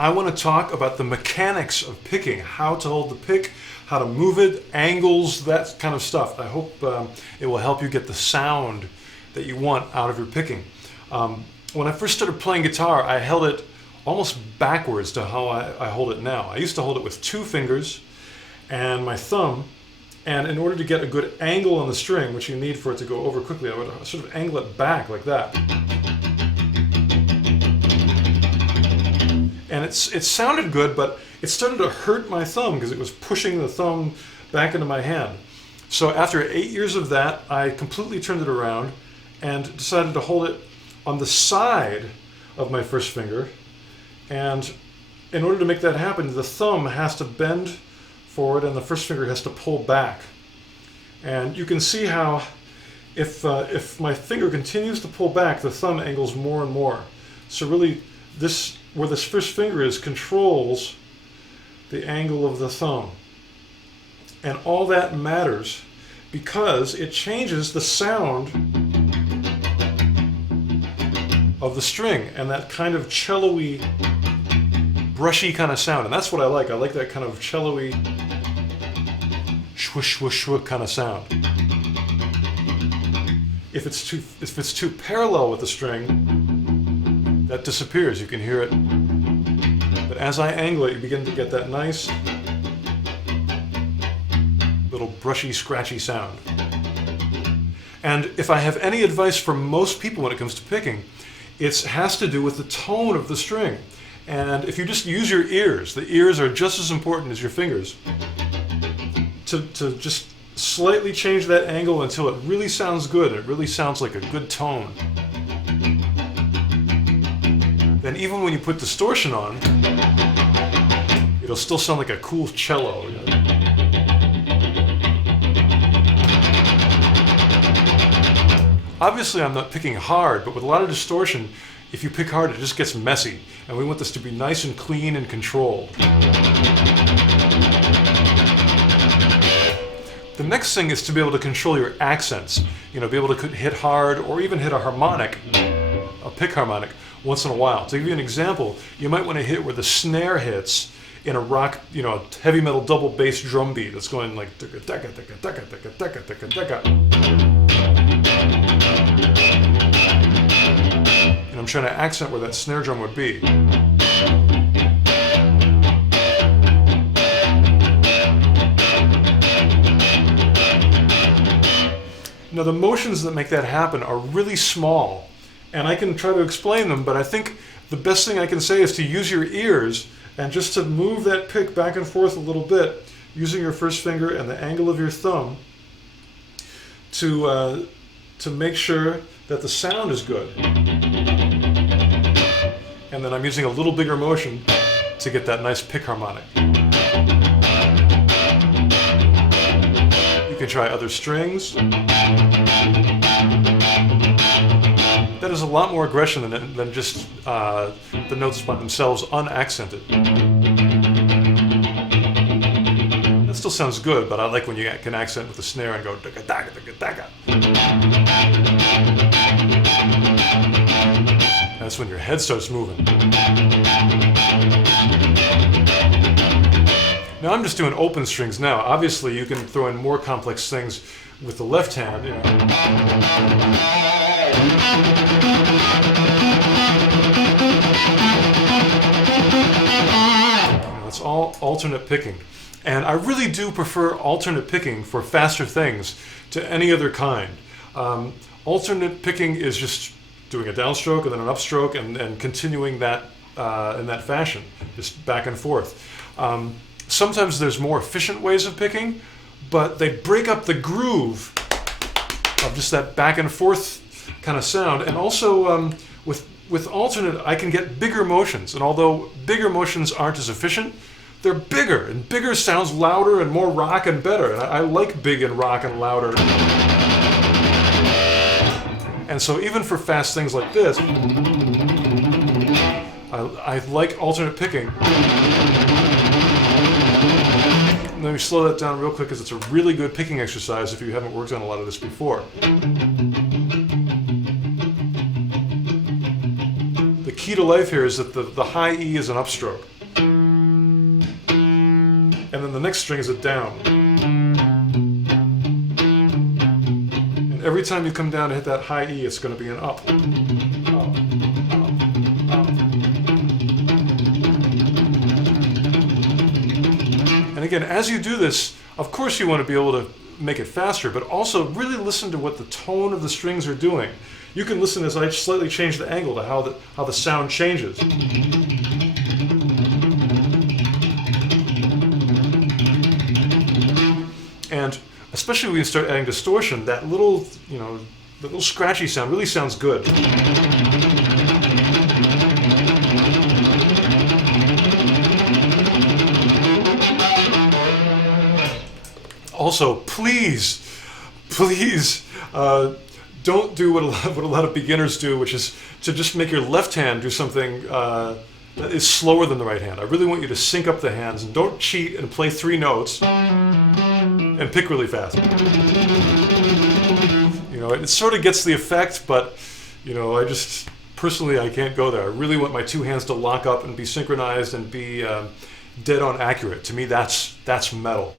I want to talk about the mechanics of picking, how to hold the pick, how to move it, angles, that kind of stuff. I hope it will help you get the sound that you want out of your picking. When I first started playing guitar, I held it almost backwards to how I hold it now. I used to hold it with 2 fingers and my thumb, and in order to get a good angle on the string, which you need for it to go over quickly, I would sort of angle it back like that. And it sounded good, but it started to hurt my thumb because it was pushing the thumb back into my hand. So after 8 years of that, I completely turned it around and decided to hold it on the side of my first finger. And in order to make that happen, the thumb has to bend forward and the first finger has to pull back. And you can see how if my finger continues to pull back, the thumb angles more and more. So really, where this first finger is controls the angle of the thumb. And all that matters because it changes the sound of the string and that kind of cello-y, brushy kind of sound. And that's what I like. I like that kind of cello-y, swoosh, swoosh, swoosh kind of sound. If it's too parallel with the string, that disappears. You can hear it. But as I angle it, you begin to get that nice little brushy, scratchy sound. And if I have any advice for most people when it comes to picking, it has to do with the tone of the string. And if you just use your ears, the ears are just as important as your fingers, to just slightly change that angle until it really sounds good. It really sounds like a good tone. Then even when you put distortion on, it'll still sound like a cool cello. Obviously I'm not picking hard, but with a lot of distortion, if you pick hard, it just gets messy. And we want this to be nice and clean and controlled. The next thing is to be able to control your accents. Be able to hit hard or even hit a harmonic, a pick harmonic, once in a while. To give you an example, you might want to hit where the snare hits in a rock, a heavy metal double bass drum beat that's going like and I'm trying to accent where that snare drum would be. Now the motions that make that happen are really small, and I can try to explain them, but I think the best thing I can say is to use your ears and just to move that pick back and forth a little bit using your first finger and the angle of your thumb to make sure that the sound is good. And then I'm using a little bigger motion to get that nice pick harmonic. You can try other strings. That is a lot more aggression than just the notes by themselves unaccented. That still sounds good, but I like when you can accent with the snare and go daga daga daga daga. That's when your head starts moving. Now I'm just doing open strings now. Obviously you can throw in more complex things with the left hand. It's all alternate picking. And I really do prefer alternate picking for faster things to any other kind. Alternate picking is just doing a downstroke and then an upstroke and continuing that in that fashion, just back and forth. Sometimes there's more efficient ways of picking, but they break up the groove of just that back and forth kind of sound. And also with alternate, I can get bigger motions. And although bigger motions aren't as efficient, they're bigger, and bigger sounds louder and more rock and better. And I like big and rock and louder. And so even for fast things like this, I like alternate picking. Let me slow that down real quick because it's a really good picking exercise if you haven't worked on a lot of this before. The key key to life here is that the high E is an upstroke. And then the next string is a down. And every time you come down to hit that high E, it's going to be an up. Up, up, up. And again, as you do this, of course you want to be able to make it faster, but also really listen to what the tone of the strings are doing. You can listen as I slightly change the angle to how the sound changes. And especially when you start adding distortion, that little, the little scratchy sound really sounds good. Also, please, don't do what a lot of beginners do, which is to just make your left hand do something that is slower than the right hand. I really want you to sync up the hands and don't cheat and play 3 notes and pick really fast. It sort of gets the effect, but I just personally I can't go there. I really want my 2 hands to lock up and be synchronized and be dead on accurate. To me, that's metal.